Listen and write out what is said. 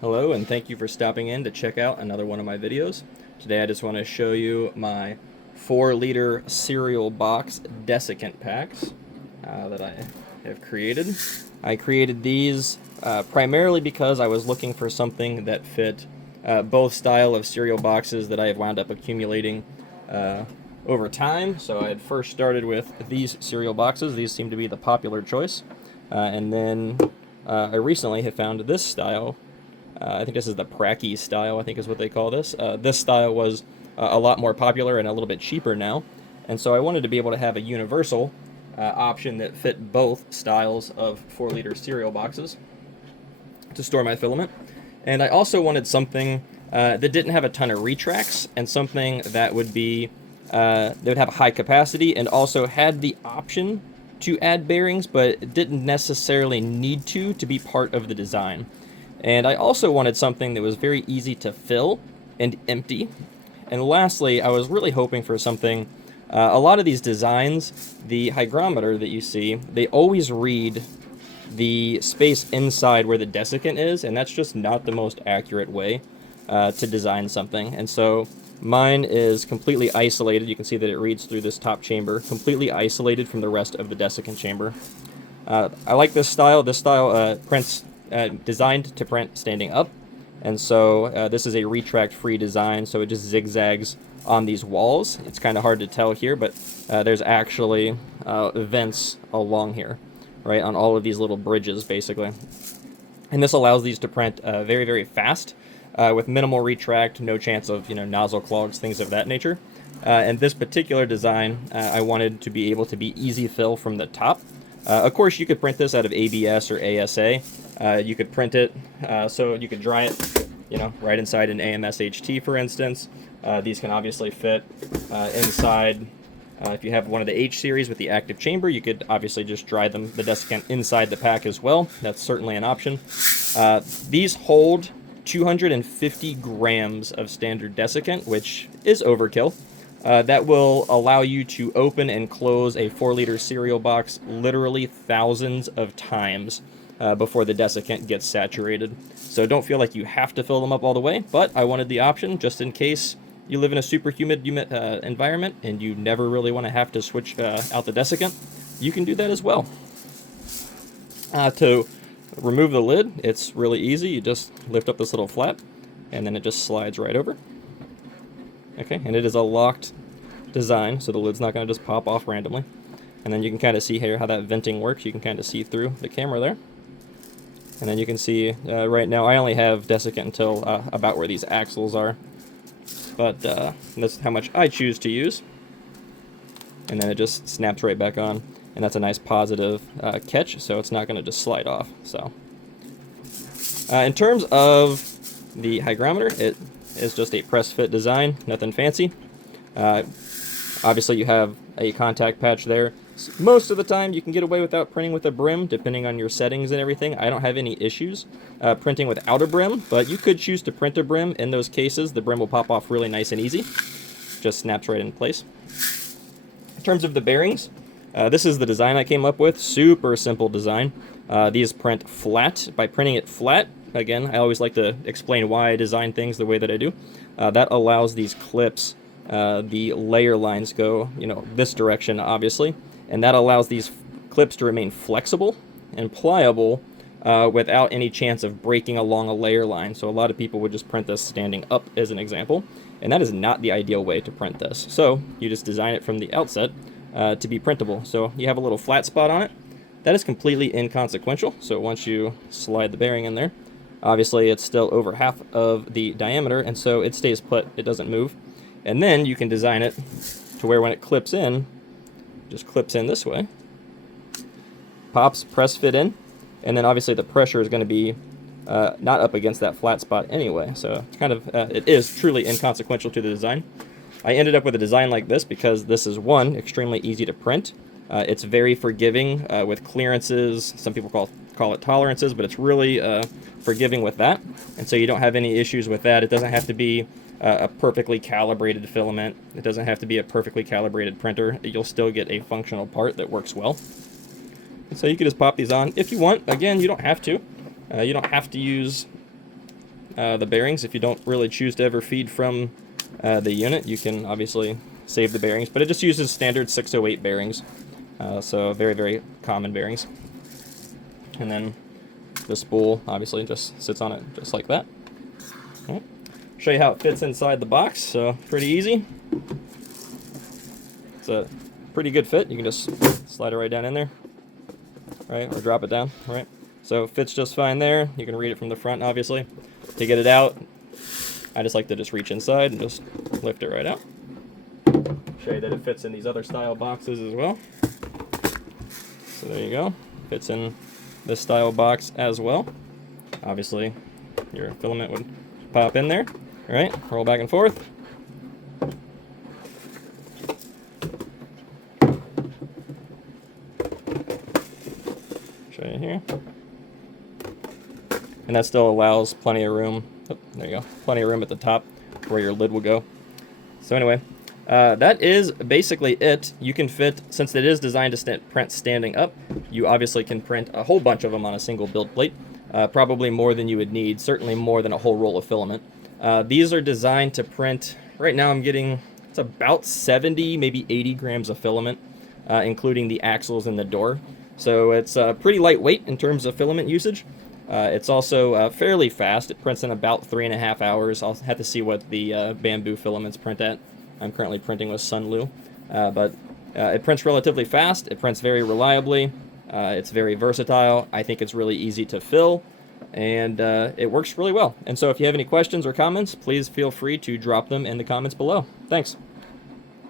Hello, and thank you for stopping in to check out another one of my videos. Today I just want to show you my 4-liter cereal box desiccant packs that I have created. I created these primarily because I was looking for something that fit both style of cereal boxes that I have wound up accumulating over time. So I had first started with these cereal boxes. These seem to be the popular choice. And then I recently have found this style. I think this is the Pracky style, I think is what they call this. This style was a lot more popular and a little bit cheaper now. And so I wanted to be able to have a universal option that fit both styles of 4-liter cereal boxes to store my filament. And I also wanted something that didn't have a ton of retracts and something that would be that would have a high capacity and also had the option to add bearings, but didn't necessarily need to be part of the design. And I also wanted something that was very easy to fill and empty. And lastly, I was really hoping for something, a lot of these designs, the hygrometer that you see, they always read the space inside where the desiccant is, and that's just not the most accurate way to design something. And so mine is completely isolated. You can see that it reads through this top chamber, completely isolated from the rest of the desiccant chamber. I like this style. This style prints designed to print standing up, and so this is a retract-free design, so it just zigzags on these walls. It's kind of hard to tell here, but there's actually vents along here, right, on all of these little bridges, basically. And this allows these to print very, very fast with minimal retract, no chance of nozzle clogs, things of that nature. And this particular design, I wanted to be able to be easy fill from the top. Of course, you could print this out of ABS or ASA. You could print it so you could dry it, right inside an AMS HT, for instance. These can obviously fit inside. If you have one of the H series with the active chamber, you could obviously just dry the desiccant inside the pack as well. That's certainly an option. These hold 250 grams of standard desiccant, which is overkill. That will allow you to open and close a 4-liter cereal box literally thousands of times before the desiccant gets saturated. So don't feel like you have to fill them up all the way, but I wanted the option just in case you live in a super humid environment and you never really want to have to switch out the desiccant. You can do that as well. To remove the lid, it's really easy. You just lift up this little flap and then it just slides right over. Okay, and it is a locked design, so the lid's not going to just pop off randomly. And then you can kind of see here how that venting works. You can kind of see through the camera there. And then you can see right now I only have desiccant until about where these axles are. But this is how much I choose to use. And then it just snaps right back on. And that's a nice positive catch, so it's not going to just slide off. So, in terms of the hygrometer, it is just a press fit design, nothing fancy. Obviously you have a contact patch there. Most of the time you can get away without printing with a brim, depending on your settings and everything. I don't have any issues printing without a brim, but you could choose to print a brim. In those cases, the brim will pop off really nice and easy. Just snaps right in place. In terms of the bearings, this is the design I came up with. Super simple design. These print flat. By printing it flat, again, I always like to explain why I design things the way that I do. That allows these clips, the layer lines go, this direction, obviously, and that allows these clips to remain flexible and pliable without any chance of breaking along a layer line. So a lot of people would just print this standing up as an example, and that is not the ideal way to print this. So you just design it from the outset to be printable. So you have a little flat spot on it. That is completely inconsequential. So once you slide the bearing in there, obviously it's still over half of the diameter, and so it stays put, it doesn't move. And then you can design it to where when it clips in, just clips in this way, pops, press fit in, and then obviously the pressure is going to be not up against that flat spot anyway. So it's kind of, it is truly inconsequential to the design. I ended up with a design like this because this is, one, extremely easy to print. It's very forgiving with clearances. Some people call it tolerances, but it's really forgiving with that. And so you don't have any issues with that. It doesn't have to be a perfectly calibrated filament. It doesn't have to be a perfectly calibrated printer. You'll still get a functional part that works well. And so you can just pop these on if you want. Again, you don't have to. You don't have to use the bearings. If you don't really choose to ever feed from the unit, you can obviously save the bearings, but it just uses standard 608 bearings, so very, very common bearings. And then the spool obviously just sits on it just like that. Right. Show you how it fits inside the box, so pretty easy. It's a pretty good fit. You can just slide it right down in there, right, or drop it down, right? So it fits just fine there. You can read it from the front, obviously. To get it out, I just like to just reach inside and just lift it right out. Show you that it fits in these other style boxes as well. So there you go. Fits in this style box as well. Obviously, your filament would pop in there, right? Roll back and forth. Show you here. And that still allows plenty of room. Oh, there you go. Plenty of room at the top where your lid will go. So anyway, that is basically it. You can fit, since it is designed to print standing up, you obviously can print a whole bunch of them on a single build plate. Probably more than you would need, certainly more than a whole roll of filament. These are designed to print, right now I'm getting, it's about 70, maybe 80 grams of filament, including the axles and the door. So it's pretty lightweight in terms of filament usage. It's also fairly fast. It prints in about 3.5 hours. I'll have to see what the bamboo filaments print at. I'm currently printing with Sunlu, but it prints relatively fast. It prints very reliably. It's very versatile. I think it's really easy to fill, and it works really well. And so if you have any questions or comments, please feel free to drop them in the comments below. Thanks.